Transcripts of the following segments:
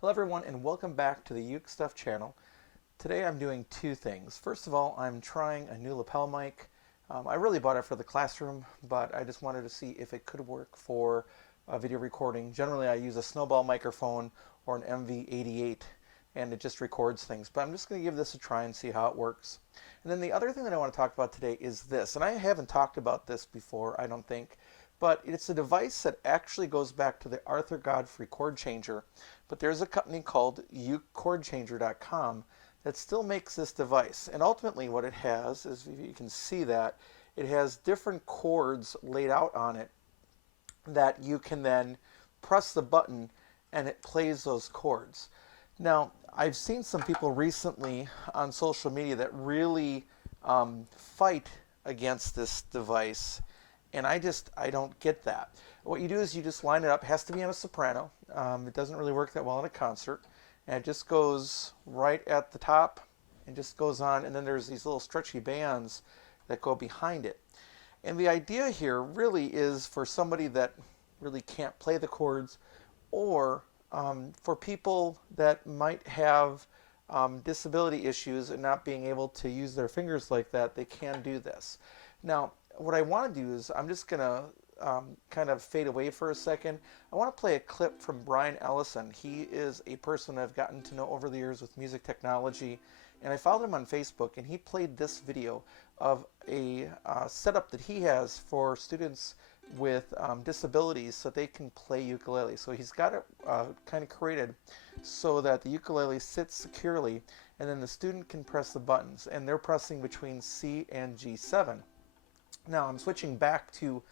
Hello everyone and welcome back to the UkeStuff channel. Today I'm doing two things. First of all, I'm trying a new lapel mic. I really bought it for the classroom, but I just wanted to see if it could work for video recording. Generally I use a snowball microphone or an MV88 and it just records things, but I'm just going to give this a try and see how it works. And then the other thing that I want to talk about today is this, and I haven't talked about this before, I don't think, but it's a device that actually goes back to the Arthur Godfrey Chord Changer, but there's a company called UkeChordChanger.com that still makes this device. And ultimately what it has is, if you can see that, it has different chords laid out on it that you can then press the button and it plays those chords. Now, I've seen some people recently on social media that really fight against this device, and I don't get that. What you do is you just line it up. It has to be on a soprano. It doesn't really work that well in a concert, and it just goes right at the top and just goes on, and then there's these little stretchy bands that go behind it. And the idea here really is for somebody that really can't play the chords, or for people that might have disability issues and not being able to use their fingers like that, they can do this. Now, what I want to do is I'm just going to kind of fade away for a second. I want to play a clip from Brian Ellison. He is a person I've gotten to know over the years with music technology, and I followed him on Facebook, and he played this video of a setup that he has for students with disabilities so they can play ukulele. So he's got it kind of created so that the ukulele sits securely, and then the student can press the buttons, and they're pressing between C and G7. Now I'm switching back to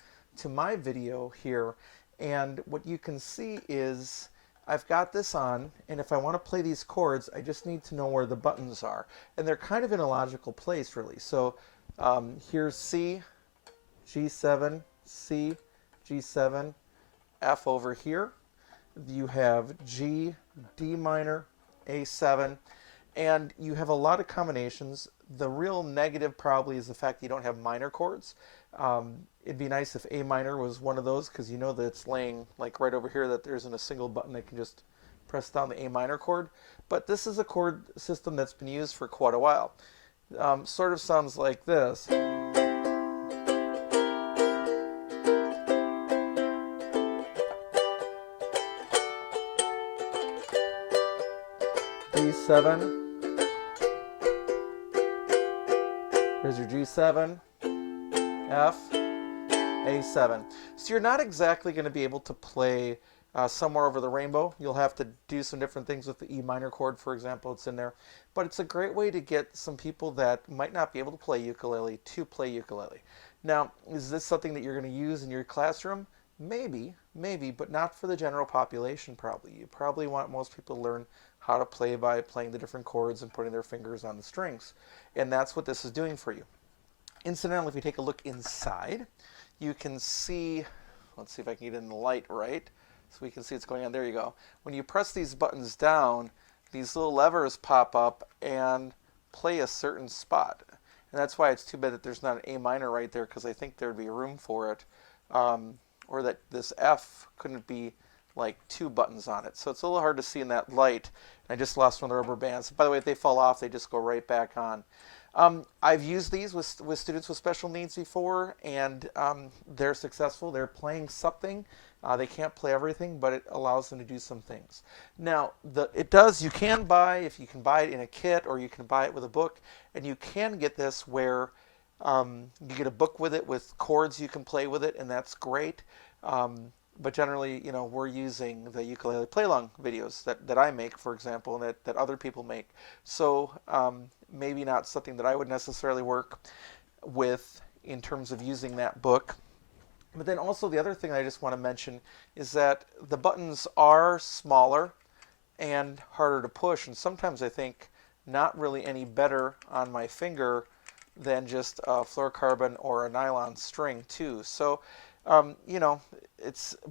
my video here, and what you can see is I've got this on, and if I want to play these chords, I just need to know where the buttons are, and they're kind of in a logical place really. So here's C, G7, C, G7, F over here. You have G, D minor, A7, and you have a lot of combinations. The real negative probably is the fact that you don't have minor chords. It'd be nice if A minor was one of those, because you know that it's laying like right over here, that there isn't a single button that can just press down the A minor chord. But this is a chord system that's been used for quite a while. Sort of sounds like this. D7, there's your G7, F, A7. So you're not exactly going to be able to play Somewhere Over the Rainbow. You'll have to do some different things with the E minor chord, for example. It's in there. But it's a great way to get some people that might not be able to play ukulele to play ukulele. Now, is this something that you're going to use in your classroom? Maybe, but not for the general population probably. You probably want most people to learn how to play by playing the different chords and putting their fingers on the strings. And that's what this is doing for you. Incidentally, if you take a look inside, you can see, let's see if I can get in the light right, so we can see what's going on. There you go. When you press these buttons down, these little levers pop up and play a certain spot. And that's why it's too bad that there's not an A minor right there, because I think there'd be room for it. Or that this F couldn't be like two buttons on it. So it's a little hard to see in that light. I just lost one of the rubber bands. By the way, if they fall off, they just go right back on. I've used these with students with special needs before, and they're successful. They're playing something. They can't play everything, but it allows them to do some things. Now, you can buy, if you can buy it in a kit, or you can buy it with a book, and you can get this where you get a book with it with chords you can play with it, and that's great. But generally, you know, we're using the ukulele play-along videos that I make, for example, and that other people make. So maybe not something that I would necessarily work with in terms of using that book. But then also the other thing I just want to mention is that the buttons are smaller and harder to push, and sometimes I think not really any better on my finger than just a fluorocarbon or a nylon string too. So you know,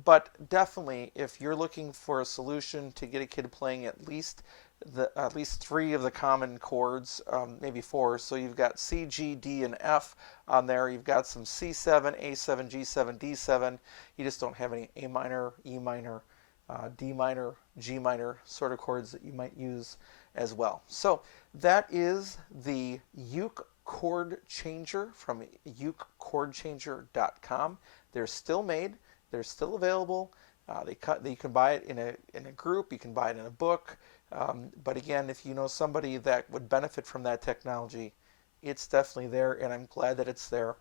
but definitely if you're looking for a solution to get a kid playing at least three of the common chords, maybe four. So you've got C, G, D, and F on there. You've got some C7, A7, G7, D7. You just don't have any A minor, E minor, D minor, G minor sort of chords that you might use as well. So that is the Uke Chord Changer from ukechordchanger.com. They're still made. They're still available. You can buy it in a group. You can buy it in a book. But again, if you know somebody that would benefit from that technology, it's definitely there, and I'm glad that it's there,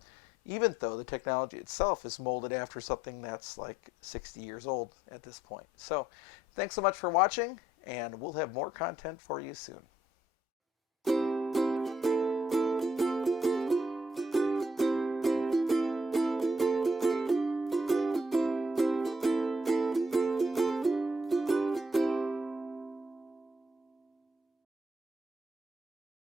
even though the technology itself is molded after something that's like 60 years old at this point. So thanks so much for watching, and we'll have more content for you soon.